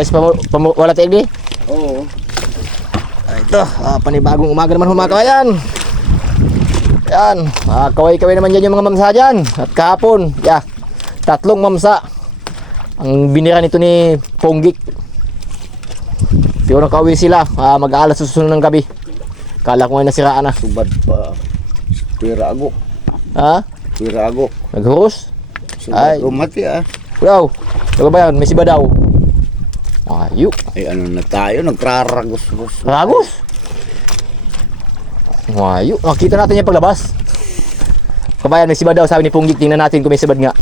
Ah, is pamu, pamu, wala tigli? Oo. Ah, Ito, ah, panibagong umaga naman mga kawayan. Yan, ah, kaway-kaway naman dyan yung mga mamsa dyan. At kahapon, yeah, tatlong mamsa. Ang binira nito ni Ponggik. Siguro nakauwi sila, ah, mag-aalas susunod ng gabi. Kala ko nga nasiraan na. Subad pa. Pira agok. Ha? Pira agok. Naghurus? Ay. Subad umati ah. Wow, ano ba yan? May siba daw. Ayo, Ay ano na tayo, nagraragos-gos. ragos. Ayo, makita natin yung paglabas. Kabayan, may siba daw, sabi ni Punggik. Tingnan natin kung may sibad nga.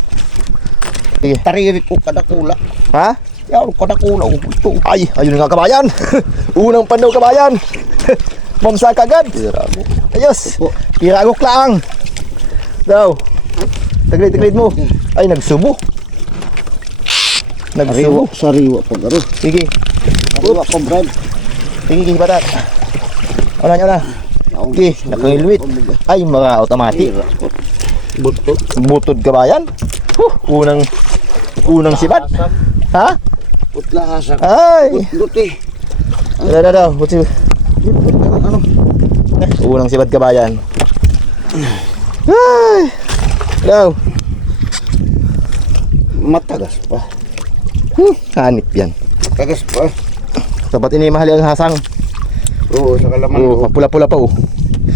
Sige. Tariri ko kadakula. Ha? Yaw, kadakula ko ito. Ay, ayun nga kabayan. Unang pandaw kabayan. Mamsa kagad. Pira agok. Ayos. Piragok lang. Daw. Taglid-taglid mo. Ay, nagsubo. Sariwa, Nagsubo. sariwa pag aro. Sige. Sariwa pa brad. Sige, sige, batat. Wala nyo na. Sige, nakangilwit. Ay, mga automatic. Pira. Buto. Butod kabayan. Huh, unang, unang sibat. Ha? Putla hasak. Ay. Buti. Daw, daw, daw. Buti. Ano? Unang sibat kabayan. Ay. Daw. Matagas pa. Hmm, hanip yan. Matagas pa. Dapat ini mahali ang hasang. Oo, sa kalaman. Oh, mapula-pula pa oh.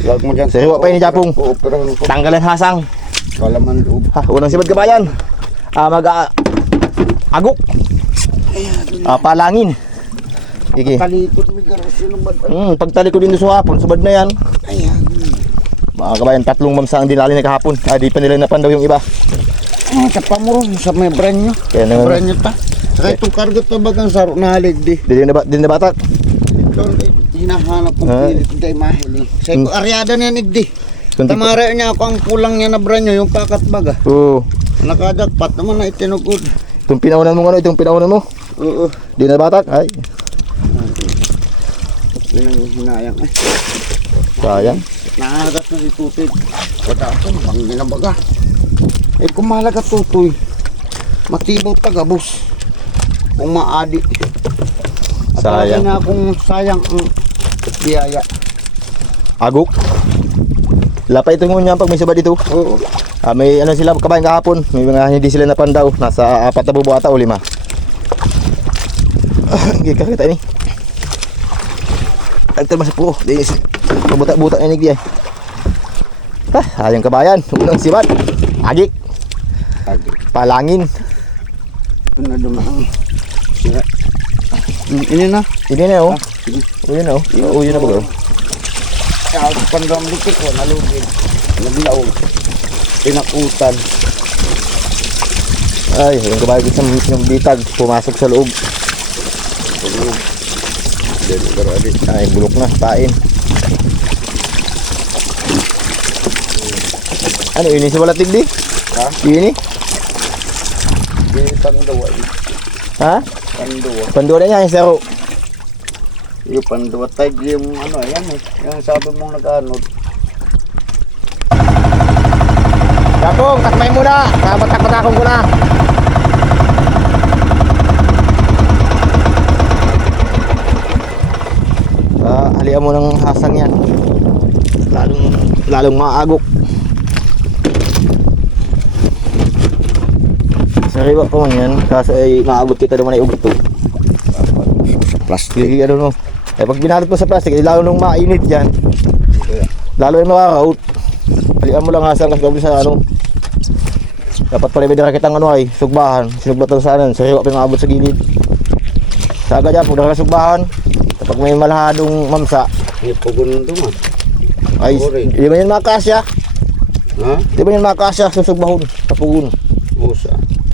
Lag mo dyan. Sariwa pa yun ni Japong. Oo, ano. Tanggalan hasang. Kalaman loob. Ha, unang sibat kabayan. Ah, mag ah, agok. Ah, palangin. Sige. Kalikot mi garo sinubad. Hmm, pagtali ko din sa hapon, subad na yan. Ayan. Mga kabayan, tatlong mamsa ang dinali na kahapon. Ah, di pa nila napandaw yung iba. Ay, kapamuro sa may brand nyo. Kaya naman, Brand nyo ta. Saka itong kargot na bagang saro na halig di. di din na, ba- di na batak. Hinahanap kong Ah. pilit di mahiling. Sa ko, aryada na yan igdi. Tamara niya ako ang kulang niya na brand nyo, yung kakat baga. Oo. Nakadagpat naman na itinugod. Itong pinaunan mo ano, itong pinaunan mo. Oo. Di na batak. Ay, Yun ang hinayang. Ay, sayang. nakagat na si Tutoy. Pagkakon, bangin na baga. Eh, kung mahalaga Tutoy, matibaw tagabos. Kung maadi. At Sayang. na kung sayang ang biyaya. Agok. Lapay ito ngunyan pag may sabad dito. Oo. Ah, may ano sila kabayan kahapon. May mga hindi sila napandaw. Nasa apat na bubo ata o lima. Hindi ka kita ni. Agtal mas po. Di si buta-buta ni Nigdi ay. Ah, sayang kabayan. Unang sibat. Agik. Agi. Palangin. Ano na dumaan. Sira. Mm, Ini na. Ini na oh. Ah. Uyo na oh. Uyo na ba oh. Kaya ako pandang likit ko, nalugid. Naglaw. Pinakutan. Ay, yung kabayan sa yung bitag pumasok sa loob. Ay, bulok na, pain. Ano ini sa wala tigdi? Ha? Ini? Di pandawa. eh. Ha? Pandawa. Pandora niya yung sero. Yung pandawa tag yung ano, yan eh. Yung sabi mong nag-anod. Kapong, takmay muna. Kabatak-batakong ko na. Ah, halian mo ng hasang yan. Lalong, lalong maagok. Sariwa pa man yan. Kaso ay maabot kita naman ay ugot to. Sa plastic. Ano no. Eh, pag binalot mo sa plastic, eh, lalo nung mainit yan. Lalo yung makaka-out. Halian mo lang hasang kasi gawin sa ano. Dapat pala may dara kitang ano ay, sugbahan. Sinugbatan sa anan, sariwa pa maabot sa gilid. Sa agad yan, pag dara sugbahan. Kapag may malahadong mamsa, Yung pugon duman. ay, di ba yan makasya? Ha? Di ba yan makasya sa sugbahon? Sa pugun. O sa.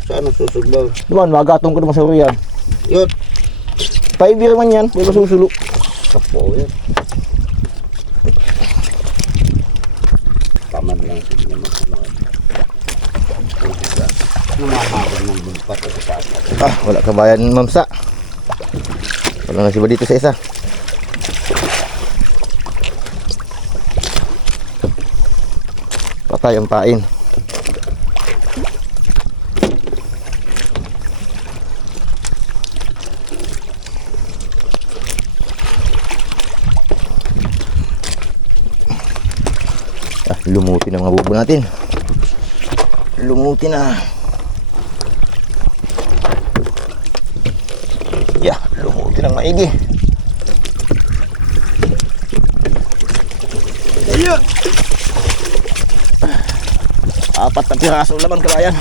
Saan ang susugbaw? Duman, magatong ko naman sa uriyan. Yun. Paibir man yan, may masusulo. Kapo yan. Taman lang sa naman sa mga. Namahakot ng bumpat sa atin. Ah, wala kabayan mamsa. Wala na si ba dito sa isa. Patay ang pain. Lumuti na mga bubo natin. Lumuti na. Yeah, lumuti ng maigi. Yeah. Apat na piraso laman kalayan.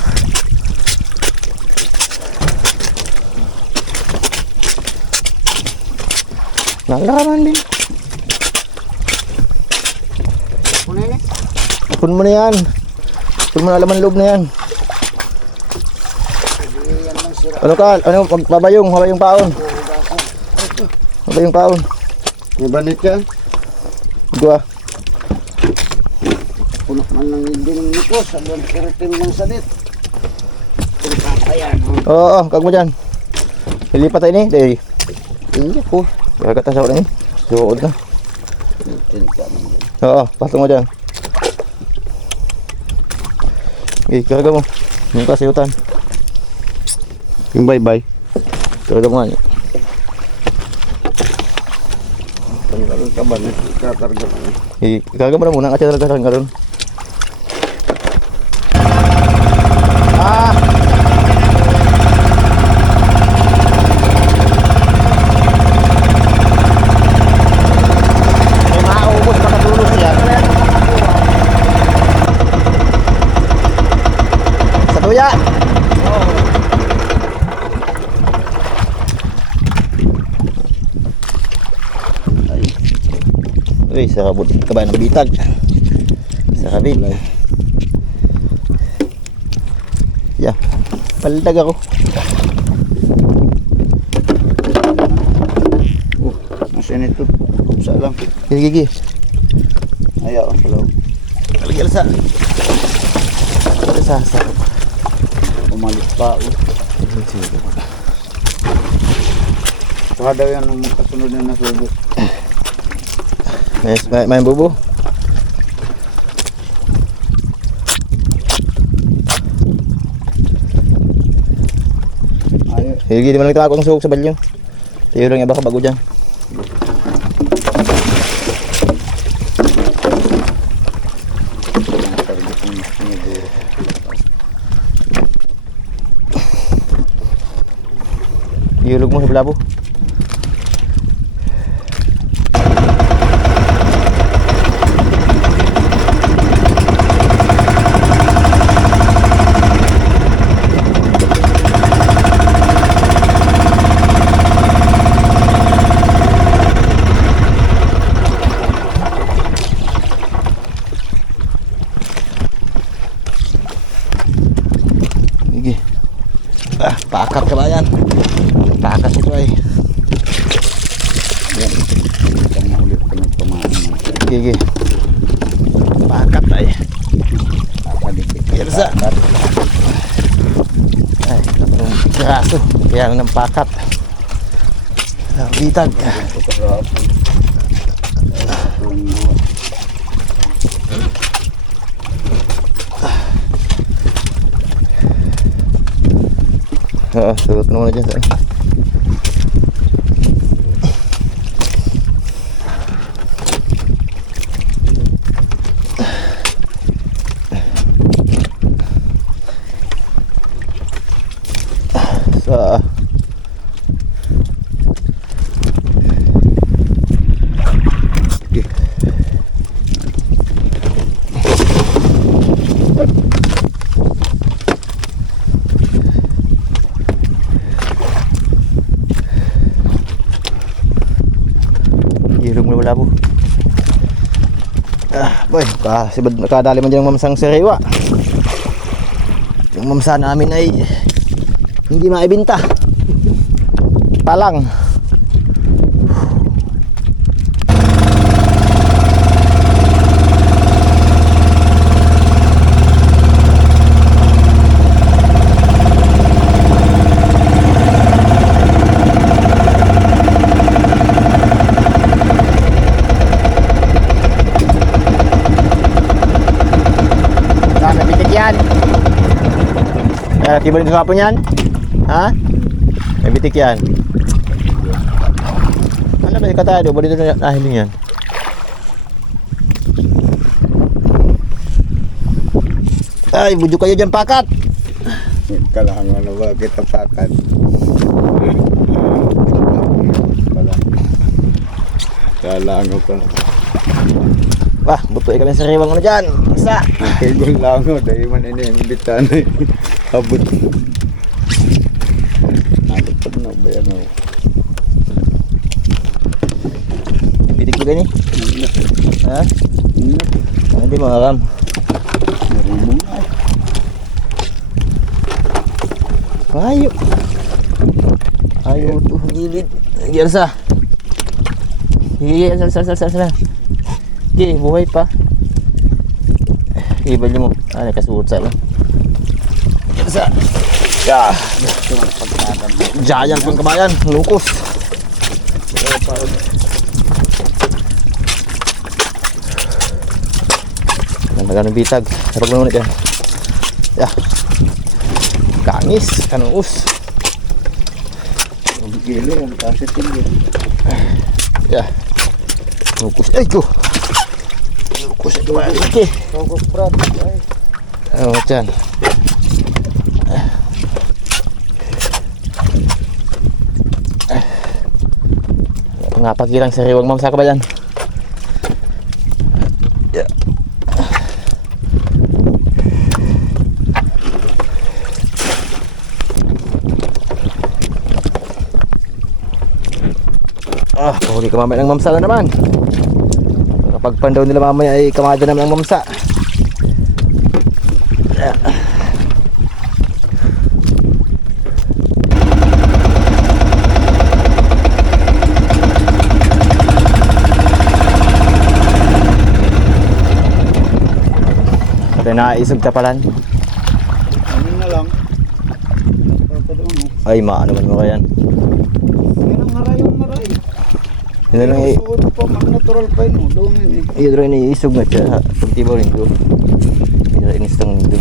Nagaraman din. Kuna na. Pun mo na yan. Pun mo na laman loob na yan. Ano ka? Ano? Babayong, babayong paon. Babayong paon. May banit yan. Gua. Puno man lang hindi ng niko. Sa buwan kiritin lang sa dit. Pagkakayan. Oo, oo, kag mo dyan. Ilipat tayo ni. Day. Hindi ko. Gagat na ni. Suod naman. Oo, patong mo dyan. Okay, karga mo. Yung kasiyutan. Yung bye-bye. Karga mo nga niya. Tanggalin ka ba? Kakarga. Okay, karga mo na muna kasi talaga karga ron. Ah! May maubos makatulog yan. Sa tuya! Uy, sa kabut kabay ng bitag. Sa kabit. Yeah. Paldag ako. Oh, nasa nito. Kupsa lang. Gigi, gigi. Ayaw. Hello. Kalagyan sa. Sa sa. Umalis pa. Oh. Saka daw yan ang kasunod na nasubo. May, may bubo. Ayaw. Gigi, di man lang ako ng suhog sa balyo. Tayo lang iba ka bago dyan. Iulog mo sa blabo. Sige. Ah, pakat ka ba yan? Pakat ito ay. Yan. Isang ulit ko nagpamain. Sige. Pakat ay. Papadikit. Yan sa. Ay, tatlong piraso. Kaya ng pakat. Ah, Bitag. Oo, suot mo na dyan sa. Sa Ilog mo wala po. Boy, kasibad nakadali man dyan ng mamsang sariwa. Yung mamsa namin ay hindi maibinta. Palang. Dami bitik yan. Eh, tiba dito sa hapon yan? Ha? May bitik yan. Ano ba yung katado? Ba dito na nahiling yan? Ay, budyo kayo dyan pakat. Kailangan na ba kita pakan? Wala. Kailangan ko na. Wah, butuin kami sa riwang ano dyan. Isa. Kaya lang ako, dahil man iniimbitan eh. Abot. Abot pa na ba yan oh? Bitik ko gani. Ha? Hindi mo aram. Narimong ay. Ayo. Ayo tuh gilid. Gila sa. Iya, sal sal sal sal sal. Di, buhay pa. Ibal mo. Ah, nakasuot sa lang. Gila sa. Ya. Giant pang kabayan, lukos. Nagano bitag. Sarap mo yan. Ya. Kangis, kanuus. Ang gili, ang kasi tingin. Ya. Lukos. Ay ko. Lukos ito. Oke. Togok brad. Ay. Oh, dyan. Pangapagirang sariwang ma'am sa kabayan. Yeah. Ah, pahuli ka mamaya ng mamsa na naman. Kapag pandaw nila mamaya ay kamada naman ng mamsa. Pati naisog tapalan. Ano na lang. Ay, maano man mo kayan. Yan ang maray. Yun na lang i- Suot pa, natural pa yun. oh. Doon yun eh. Iya dro ini isog na siya. Pagtibaw rin ko. Ina ini stang nito.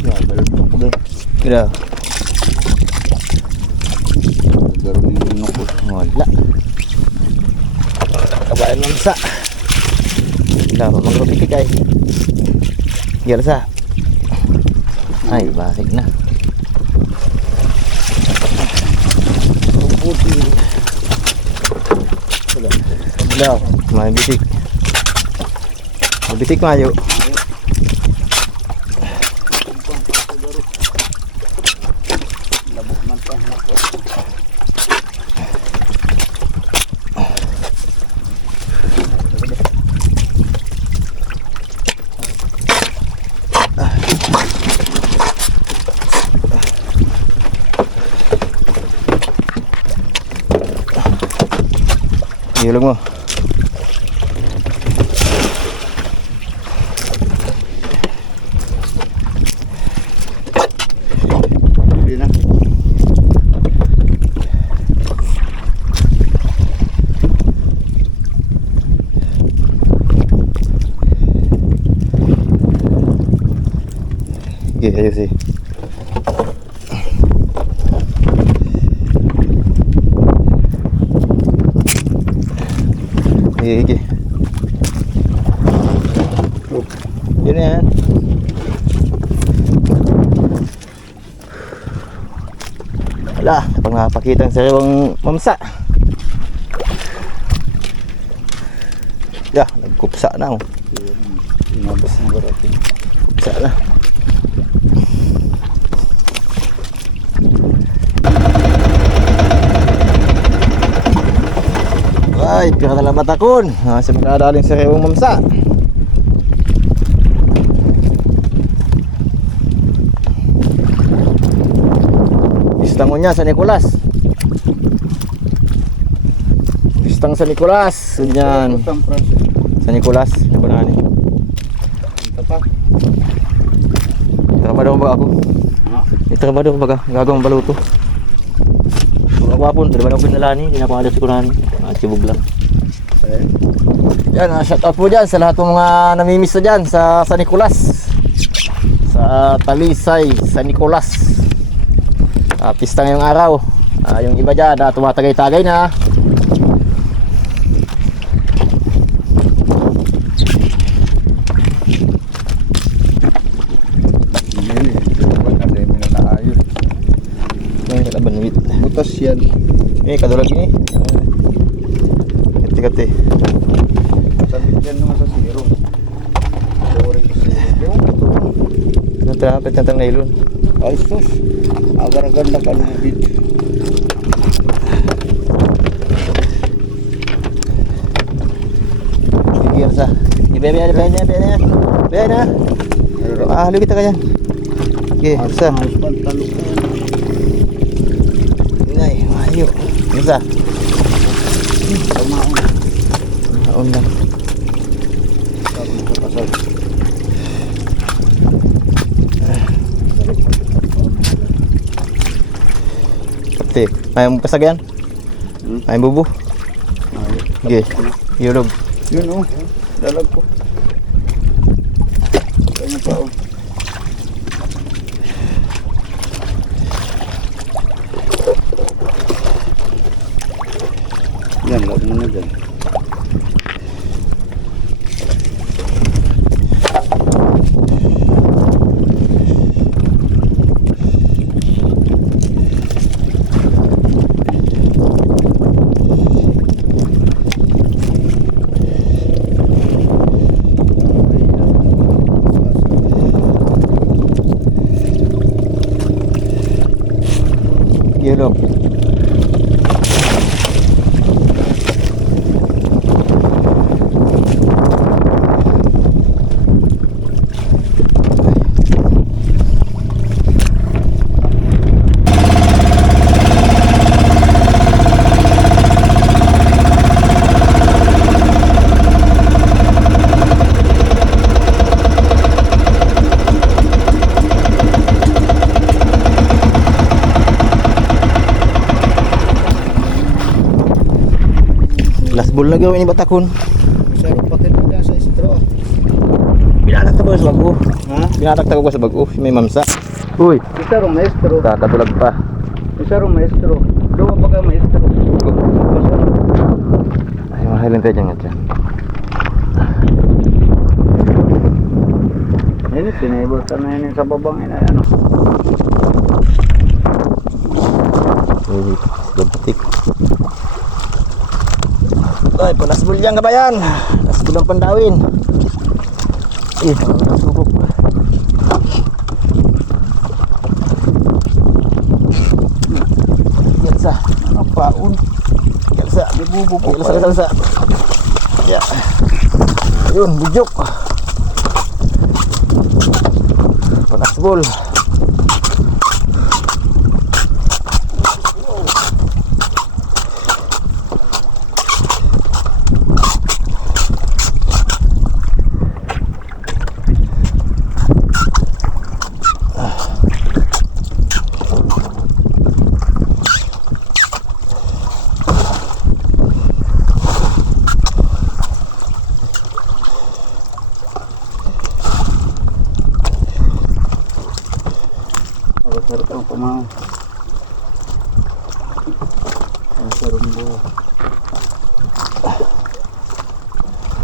Gagal pa ko doon. Kira, Garo ni Nukos. wala. Kabayan lang sa. Wala, magpapitik ay. Gira sa. Ay, bakit na? Puti. Wala, may bitik. May bitik mayo. Ilog mo. Hindi na. Sige, ayos eh. Sige, sige. Yun na yan. Wala, napangapakita ang sariwang mamsa. Ya, nagkupsa na oh. Kupsa na. Ay, pira na lang matakon. Ah, sa mga daling sa rewang mamsa. Istang niya sa Nicolas. Istang sa Nicolas. Ganyan. Utang prase. Sa Nicolas. Ano ba na ni? Ito pa. Trabaho ba ako? Ha? May trabaho baga, gagawang baluto. Di ba ako pinalani, hindi na ako alas ko nani. At sibog lang. Eh. Yan, ah, shout out po dyan sa lahat ng mga namimiss na dyan sa San Nicolas. Sa Talisay, San Nicolas uh, pista ngayong araw. Uh, yung iba dyan uh, tumatagay-tagay na. Butas yan. Eh kadulag ini eh. kati-kati. Sabit yan naman sa zero. Dawari ko sa zero Ito, pinatang na ilon ay, sus. Agar-agar na kalubid. Sige, sa. Ibaya, ibaya, ibaya, ibaya, ibaya. Ibaya na. Mahalo kita kaya. Sige, sa. Ayos ba? Talo ko. Inay, mahayo. Isa. Tamaon. Naon lang. Sabi ko kasal. Kati. May mo kasagyan? Hmm? May bubu? Sige. Yulog. Yun oh. Dalag ko. Kaya pa oh. Yan, lag mo na dyan. Yulog. Last ball na gawin ni Batakon. Sarap patin dyan sa straw. Binatak ta sa bago. Ha? Binatak ta ko sa bago. May mamsa. Uy, Isa ro maestro. kakatulag pa. Isa ro maestro. Dua pa ka maestro. Ay, mahalin tayo nga dyan. Ini tinable ka na yun sa babang ina ano. Uy, gabatik. Eh, Ay, panas bulyang kabayan. Nas bulang pandawin. Ih, panas bubuk. un? napaun. Yatsa, bubuk. Yatsa, yatsa. Ya. Yun, bujuk. Panas bulyang.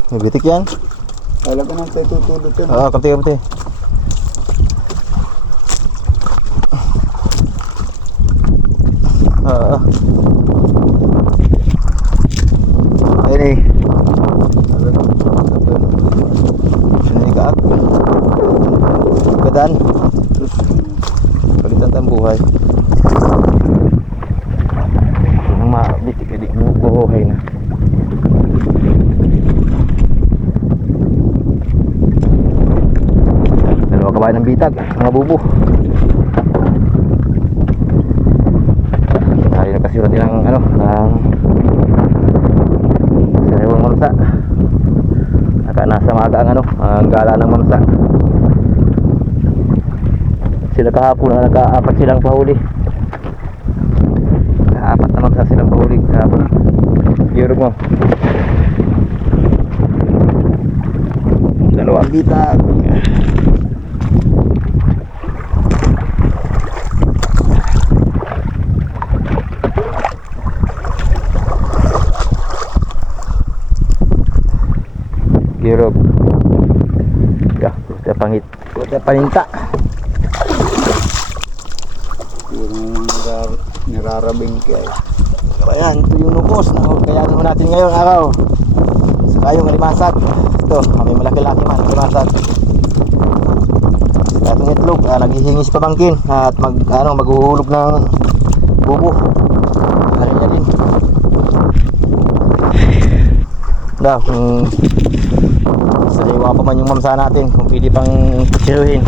Nabitik yan. Talaga nang tayo tutulot yan. Oo, kamti kamti. Oo. Ayun eh. Sini ka at. Gadan. Palitan tang buhay. Nang mabitik edik mo buhay na. Dalawa kabayan ng bitag, mga bubo. Tayo nakasira din ng ano, ng sariwang mamsa. Naka nasa maga ang ano, ang gala ng mamsa. Sila kahapon na naka-apat silang pahuli. Naka-apat na mamsa silang pahuli kahapon. Yurog mo. Dalawang bitag. Girog. Ya, kita pangit. Kita paninta. Yung nirar, nirarabing kaya. So ayan, ito yung nukos na kaya naman natin ngayong araw. Saka yung alimasag. Ito, may malaki-laki man, alimasag. At yung itlog, ah, naghihingi si pamangkin at mag, ano, maghuhulog ng bubo. Kaya niya din. Da, kung sariwa pa man yung mamsa natin, kung pwede pang kutsiruhin.